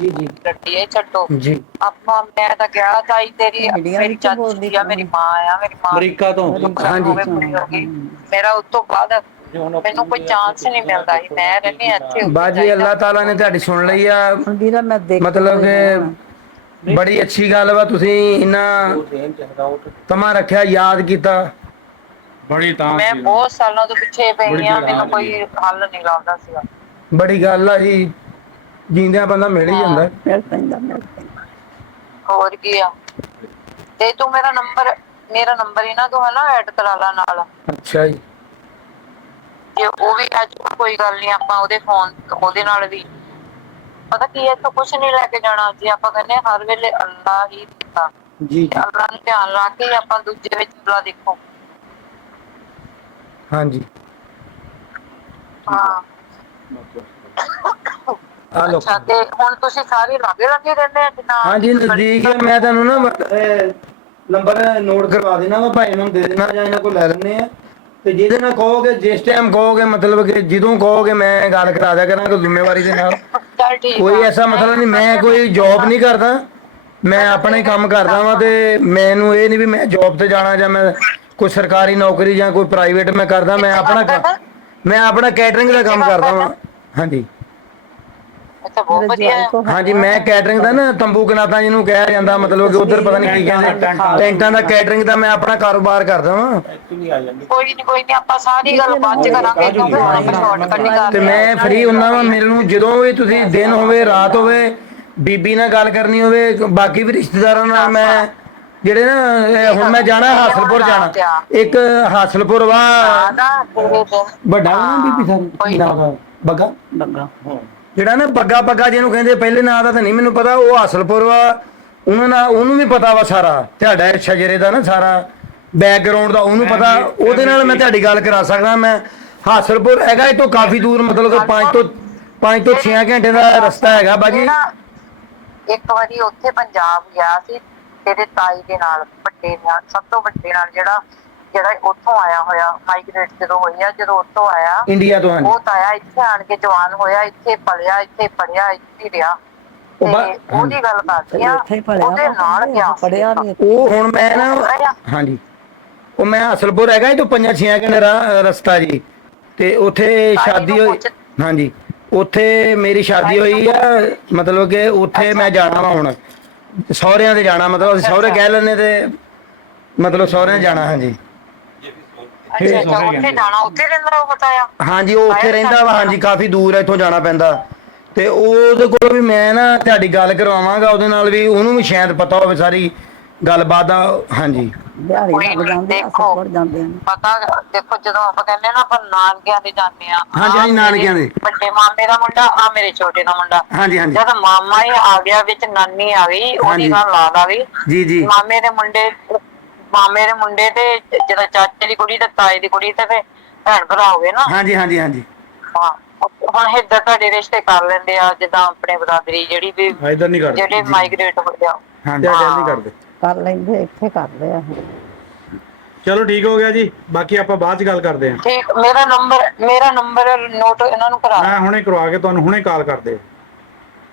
ਜੀ ਜੀ ਰੱਟੀ ਇਹ ਛੱਡੋ ਜੀ। ਆਪਾਂ ਮੈਂ ਤਾਂ ਗਿਆ ਤਾਈ ਤੇਰੀ ਮੇਰੀ ਚਾਚੀ ਆ, ਮੇਰੀ ਮਾਂ ਆ, ਮੇਰੀ ਮਾਂ ਅਮਰੀਕਾ ਤੋਂ। ਹਾਂਜੀ ਮੇਰਾ ਉਸ ਤੋਂ ਬਾਅਦ ਮੈਨੂੰ ਕੋਈ ਚਾਂਸ ਨਹੀਂ ਮਿਲਦਾ ਸੀ, ਮੈਂ ਰਹਿੰਦੀ ਇੱਥੇ। ਬਾਜੀ ਅੱਲਾਹ ਤਾਲਾ ਨੇ ਤੁਹਾਡੀ ਸੁਣ ਲਈ ਆ, ਵੀਰਾ ਮੈਂ ਦੇਖ ਮਤਲਬ ਕਿ ਬੜੀ ਅੱਛੀ ਗੱਲ ਵਾ, ਤੁਸੀਂ ਇੰਨਾ ਤਮਾ ਰੱਖਿਆ, ਯਾਦ ਕੀਤਾ, ਬੜੀ ਤਾਂ ਮੈਂ ਬਹੁਤ ਸਾਲਾਂ ਤੋਂ ਪਿੱਛੇ ਪਈ ਆ, ਮੈਨੂੰ ਕੋਈ ਹੱਲ ਨਹੀਂ ਲੱਭਦਾ ਸੀਗਾ। ਬੜੀ ਗੱਲ ਆ ਜੀ, ਜੀਂਦਿਆਂ ਬੰਦਾ ਮਿਲ ਹੀ ਜਾਂਦਾ। ਮਿਲ ਪੈਂਦਾ ਹੋਰ ਕੀ ਆ। ਤੇ ਤੂੰ ਮੇਰਾ ਨੰਬਰ ਇਹਨਾਂ ਤੋਂ ਹਨਾ ਐਡ ਕਰਾ ਲਾ ਨਾਲ, ਅੱਛਾ ਜੀ ਜੇ ਉਹ ਵੀ ਅੱਜ ਕੋਈ ਗੱਲ ਨਹੀਂ, ਆਪਾਂ ਉਹਦੇ ਫੋਨ ਉਹਦੇ ਨਾਲ ਵੀ ਪਤਾ ਕੀ ਹੈ, ਤੋਂ ਕੁਛ ਨਹੀਂ ਲੈ ਕੇ ਜਾਣਾ। ਜੇ ਆਪਾਂ ਕਹਿੰਦੇ ਹਰ ਵੇਲੇ ਅੱਲਾ ਹੀ ਦਿੱਤਾ, ਜੀ ਅੱਲਾ ਨੂੰ ਧਿਆਨ ਰੱਖ ਕੇ ਆਪਾਂ ਦੂਜੇ ਵਿੱਚ ਅੱਲਾ ਦੇਖੋ। ਹਾਂਜੀ ਹਾਂ ਆ ਲੋ। ਅੱਛਾ, ਤੇ ਹੁਣ ਤੁਸੀਂ ਸਾਰੇ ਲਾਗੇ ਲਾਗੇ ਰਹਿੰਦੇ ਆ ਜਿੱਦਾਂ? ਹਾਂਜੀ ਨਜ਼ਦੀਕ ਹੈ, ਮੈਂ ਤੁਹਾਨੂੰ ਨਾ ਨੰਬਰ ਨੋਟ ਕਰਵਾ ਦੇਣਾ ਵਾ, ਭਾਈ ਨੂੰ ਦੇ ਦੇਣਾ ਜਾਂ ਇਹਨਾਂ ਕੋਲ ਲੈ ਲੈਣੇ ਆ, ਤੇ ਜਿਹਦੇ ਨਾਲ ਕਹੋਗੇ, ਜਿਸ ਟਾਈਮ ਕਹੋਗੇ, ਮਤਲਬ ਕਿ ਜਦੋਂ ਕਹੋਗੇ ਮੈਂ ਗੱਲ ਕਰਾ ਦਿਆ ਕਰਾਂਗਾ ਜ਼ਿੰਮੇਵਾਰੀ ਦੇ ਨਾਲ। ਚੱਲ ਠੀਕ ਕੋਈ ਆ। ਐਸਾ ਮਸਲਾ ਨਹੀਂ, ਮੈਂ ਕੋਈ ਜੌਬ ਨਹੀਂ ਕਰਦਾ, ਮੈਂ ਆਪਣਾ ਹੀ ਕੰਮ ਕਰਦਾ ਵਾਂ, ਤੇ ਮੈਨੂੰ ਇਹ ਨਹੀਂ ਵੀ ਮੈਂ ਜੌਬ ਤੇ ਜਾਣਾ ਜਾਂ ਮੈਂ ਕੋਈ ਸਰਕਾਰੀ ਨੌਕਰੀ ਜਾਂ ਕੋਈ ਪ੍ਰਾਈਵੇਟ ਮੈਂ ਕਰਦਾ। ਮੈਂ ਆਪਣਾ ਕੈਟਰਿੰਗ ਦਾ ਕੰਮ ਕਰਦਾ ਵਾਂ। ਹਾਂਜੀ ਅੱਛਾ, ਬਹੁਤ ਵਧੀਆ ਆ। ਹਾਂਜੀ ਮੈਂ ਕੈਟਰਿੰਗ ਦਾ ਨਾ, ਤੰਬੂ ਕਨਾਤਾਂ ਜਿਹਨੂੰ ਕਿਹਾ ਜਾਂਦਾ, ਮਤਲਬ ਕਿ ਉਧਰ ਪਤਾ ਨਹੀਂ ਕੀ ਕਹਿੰਦੇ, ਟੈਂਟਾਂ ਦਾ ਕੈਟਰਿੰਗ ਦਾ ਮੈਂ ਆਪਣਾ ਕਾਰੋਬਾਰ ਕਰਦਾ ਵਾਂ। ਕੋਈ ਨਹੀਂ ਆਪਾਂ ਸਾਰੀ ਗੱਲ ਬਾਅਦ ਚ ਕਰਾਂਗੇ, ਕਿਉਂਕਿ ਹੁਣ ਆਪਾਂ ਸ਼ਾਰਟਕਟ ਨਹੀਂ ਕਰ ਤੇ ਰਹੇ। ਮੈਂ ਫ੍ਰੀ ਹੁੰਦਾ ਵਾਂ, ਮੈਨੂੰ ਜਦੋਂ ਵੀ ਤੁਸੀਂ ਦਿਨ ਹੋਵੇ ਰਾਤ ਹੋਵੇ, ਬੀਬੀ ਨਾਲ ਗੱਲ ਕਰਨੀ ਹੋਵੇ, ਬਾਕੀ ਵੀ ਰਿਸ਼ਤੇਦਾਰਾਂ ਨਾਲ, ਮੈਂ ਜਿਹੜੇ ਨਾ ਹੁਣ ਮੈਂ ਜਾਣਾ ਹਾਸਲਪੁਰ, ਜਾਣਾ ਇੱਕ ਹਾਸਲਪੁਰ ਵਾ ਵੱਡਾ ਵਾ ਬੀਬੀ ਸਾਹਿਬ ਬੱਗਾ ਜਿਹੜਾ ਨਾ ਬੱਗਾ ਜਿਹਨੂੰ ਕਹਿੰਦੇ, ਪਹਿਲੇ ਨਾਂ ਦਾ ਤਾਂ ਨਹੀਂ ਮੈਨੂੰ ਪਤਾ, ਉਹ ਹਾਸਲਪੁਰ ਵਾ, ਉਹਨੂੰ ਵੀ ਪਤਾ ਵਾ ਸਾਰਾ ਤੁਹਾਡਾ ਸ਼ਜਰੇ ਦਾ ਨਾ ਸਾਰਾ ਬੈਕਗ੍ਰਾਉਂਡ ਦਾ, ਉਹਨੂੰ ਪਤਾ, ਉਹਦੇ ਨਾਲ ਮੈਂ ਤੁਹਾਡੀ ਗੱਲ ਕਰਾ ਸਕਦਾ। ਮੈਂ ਹਾਸਲਪੁਰ ਹੈਗਾ ਇਹ ਤੋਂ ਕਾਫੀ ਦੂਰ, ਮਤਲਬ ਕਿ 5 ਤੋਂ 6 ਘੰਟੇ ਦਾ ਰਸਤਾ ਹੈਗਾ ਬਾਜੀ। ਇੱਕ ਵਾਰੀ ਉੱਥੇ ਪੰਜਾਬ ਗਿਆ ਸੀ ਤੇਰੇ ਤਾਈ ਦੇ ਨਾਲ, ਵੱਡੇ ਨਾਲ, ਸਭ ਤੋਂ ਵੱਡੇ ਨਾਲ, ਜਿਹੜਾ ਉੱਥੋਂ ਆਇਆ ਹੋਇਆ, ਮਾਈਗ੍ਰੇਟ ਜਦੋਂ ਹੋਈ ਆ, ਜਦੋਂ ਉੱਥੋਂ ਆਇਆ ਇੰਡੀਆ ਤੋਂ। ਉਹ ਤਾਇਆ ਇੱਥੇ ਆਣ ਕੇ ਜਵਾਨ ਹੋਇਆ, ਇੱਥੇ ਪੜਿਆ, ਇੱਥੇ ਪੜਿਆ, ਇੱਥੇ ਰਿਹਾ, ਤੇ ਉਹਦੀ ਗੱਲ ਕਰਦੀ ਆ, ਉਹਦੇ ਨਾਲ ਗਿਆ ਪੜਿਆ ਉਹ ਹੁਣ ਮੈਂ ਨਾ, ਹਾਂਜੀ ਉਹ ਮੈਂ ਹਾਸਲਪੁਰ ਹੈਗਾ ਇਹ ਤੋਂ 5-6 ਘੰਟੇ ਰਸਤਾ ਜੀ, ਤੇ ਉੱਥੇ ਸ਼ਾਦੀ ਹੋਈ। ਹਾਂਜੀ ਉੱਥੇ ਮੇਰੀ ਸ਼ਾਦੀ ਹੋਈ ਆ, ਮਤਲਬ ਕਿ ਉੱਥੇ ਮੈਂ ਜਾਣਾ ਵਾ ਹੁਣ, ਸਹੁਰਿਆਂ ਦੇ ਜਾਣਾ, ਮਤਲਬ ਅਸੀਂ ਸਹੁਰੇ ਕਹਿ ਲੈਂਦੇ, ਤੇ ਮਤਲਬ ਸਹੁਰਿਆਂ ਜਾਣਾ। ਹਾਂਜੀ ਉੱਥੇ ਜਾਣਾ, ਉੱਥੇ ਰਹਿੰਦਾ ਉਹ ਬਤਾਇਆ? ਹਾਂਜੀ ਉਹ ਉੱਥੇ ਰਹਿੰਦਾ ਵਾ, ਹਾਂਜੀ ਕਾਫੀ ਦੂਰ ਹੈ ਇੱਥੋਂ ਜਾਣਾ ਪੈਂਦਾ, ਤੇ ਉਹਦੇ ਕੋਲ ਵੀ ਮੈਂ ਨਾ ਤੁਹਾਡੀ ਗੱਲ ਕਰਵਾਵਾਂਗਾ, ਉਹਦੇ ਨਾਲ ਵੀ, ਉਹਨੂੰ ਵੀ ਸ਼ਾਇਦ ਪਤਾ ਹੋਵੇ ਸਾਰੀ ਗੱਲਬਾਤ ਦਾ। ਹਾਂਜੀ ਦਿਹਾੜੀ ਲੱਗ ਜਾਂਦੀ ਆ, ਦੇਖੋ, ਸਫਰ ਜਾਂਦੇ ਨੇ। ਪਤਾ ਦੇਖੋ ਜਦੋਂ ਆਪਾਂ ਕਹਿੰਦੇ ਨਾ ਆਪਾਂ ਨਾਨਕਿਆਂ ਦੇ ਜਾਂਦੇ ਆ, ਹਾਂਜੀ, ਹਾਂਜੀ, ਨਾਨਕਿਆਂ ਦੇ। ਵੱਡੇ ਮਾਮੇ ਦਾ ਮੁੰਡਾ ਆ ਮੇਰੇ ਛੋਟੇ ਦਾ ਮੁੰਡਾ, ਹਾਂਜੀ ਹਾਂਜੀ ਜਦ ਮਾਮਾ ਹੀ ਆ ਗਿਆ ਵਿੱਚ ਨਾਨੀ ਆ ਗਈ, ਉਹਦੀ ਹਾਂਜੀ। ਨਾਲ ਲਾਦ ਆ ਗਈ। ਜੀ ਜੀ ਮਾਮੇ ਦੇ ਮੁੰਡੇ ਤੇ ਜਦੋਂ ਚਾਚੇ ਦੀ ਕੁੜੀ ਤੇ ਤਾਏ ਦੀ ਕੁੜੀ ਤੇ ਫਿਰ ਭੈਣ ਭਰਾ ਹੋ ਗਏ ਨਾ। ਹਾਂਜੀ ਹਾਂਜੀ ਹਾਂਜੀ ਹਾਂ, ਹੁਣ ਇੱਧਰ ਤੁਹਾਡੇ ਰਿਸ਼ਤੇ ਕਰ ਲੈਂਦੇ ਆ, ਜਿੱਦਾਂ ਆਪਣੇ ਬਰਾਦਰੀ ਜਿਹੜੀ ਵੀ ਇਧਰ ਨਹੀਂ ਕਰਦੇ ਜਿਹੜੇ ਮਾਈਗ੍ਰੇਟ ਹੋ ਗਿਆ। ਹਾਂਜੀ ਗੱਲ ਨਹੀਂ ਕਰਦੇ। ਕਰ ਲੈਂਦੇ, ਇੱਥੇ ਕਰਦੇ ਆ। ਚਲੋ ਠੀਕ ਹੋ ਗਿਆ ਜੀ, ਬਾਕੀ ਆਪਾਂ ਬਾਅਦ ਚ ਗੱਲ ਕਰਦੇ ਹਾਂ। ਠੀਕ, ਮੇਰਾ ਨੰਬਰ ਨੋਟ ਇਹਨਾਂ ਨੂੰ ਕਰਾ। ਮੈਂ ਹੁਣੇ ਕਰਵਾ ਕੇ ਤੁਹਾਨੂੰ ਹੁਣੇ ਕਾਲ ਕਰਦੇ।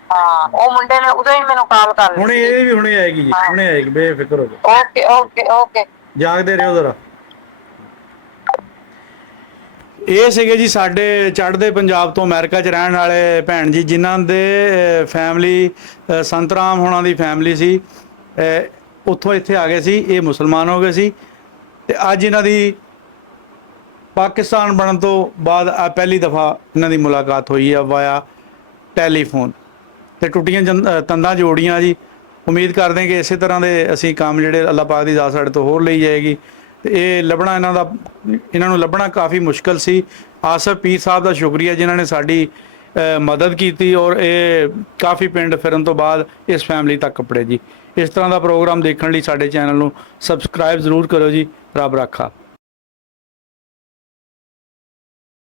ਹਾਂ, ਉਹ ਮੁੰਡੇ ਨੇ ਉਦੋਂ ਹੀ ਮੈਨੂੰ ਕਾਲ ਕਰ ਲਈ। ਹੁਣੇ ਇਹ ਵੀ ਹੁਣੇ ਆਏਗੀ ਜੀ, ਹੁਣੇ ਆਏਗੀ, ਬੇਫਿਕਰ ਹੋ ਜਾਓ। Okay okay okay. ਜਾਗਦੇ ਰਹੋ ਜ਼ਰਾ। ਇਹ ਸੀਗੇ ਜੀ ਸਾਡੇ ਚੜ੍ਹਦੇ ਪੰਜਾਬ ਤੋਂ ਅਮਰੀਕਾ 'ਚ ਰਹਿਣ ਵਾਲੇ ਭੈਣ ਜੀ, ਜਿਨ੍ਹਾਂ ਦੇ ਫੈਮਿਲੀ ਸੰਤਰਾਮ ਹੋਣਾ ਦੀ ਫੈਮਿਲੀ ਸੀ, ਉੱਥੋਂ ਇੱਥੇ ਆ ਗਏ ਸੀ। ਇਹ ਮੁਸਲਮਾਨ ਹੋ ਗਏ ਸੀ ਤੇ ਅੱਜ ਇਹਨਾਂ ਦੀ ਪਾਕਿਸਤਾਨ ਬਣਨ ਤੋਂ ਬਾਅਦ ਆ ਪਹਿਲੀ ਦਫਾ ਇਹਨਾਂ ਦੀ ਮੁਲਾਕਾਤ ਹੋਈ ਆ ਵਾਇਆ ਟੈਲੀਫੋਨ, ਤੇ ਟੁੱਟੀਆਂ ਤੰਦਾਂ ਜੋੜੀਆਂ ਜੀ। ਉਮੀਦ ਕਰਦੇ ਹਾਂ ਕਿ ਇਸੇ ਤਰ੍ਹਾਂ ਦੇ ਅਸੀਂ ਕੰਮ ਜਿਹੜੇ ਅੱਲਾਹ ਪਾਕ ਦੀ ਜ਼ਾਤ ਸਾਡੇ ਤੋਂ ਹੋਰ ਲਈ ਜਾਏਗੀ। ਤੇ ਇਹ ਲੱਭਣਾ ਇਹਨਾਂ ਨੂੰ ਲੱਭਣਾ ਕਾਫੀ ਮੁਸ਼ਕਲ ਸੀ। ਆਸਫ ਪੀਰ ਸਾਹਿਬ ਦਾ ਸ਼ੁਕਰੀਆ ਜਿਨ੍ਹਾਂ ਨੇ ਸਾਡੀ ਮਦਦ ਕੀਤੀ, ਔਰ ਇਹ ਕਾਫੀ ਪਿੰਡ ਫਿਰਨ ਤੋਂ ਬਾਅਦ ਇਸ ਫੈਮਿਲੀ ਤੱਕ ਕੱਪੜੇ ਜੀ। ਇਸ ਤਰ੍ਹਾਂ ਦਾ ਪ੍ਰੋਗਰਾਮ ਦੇਖਣ ਲਈ ਸਾਡੇ ਚੈਨਲ ਨੂੰ ਸਬਸਕ੍ਰਾਈਬ ਜ਼ਰੂਰ ਕਰੋ ਜੀ। ਰੱਬ ਰਾਖਾ।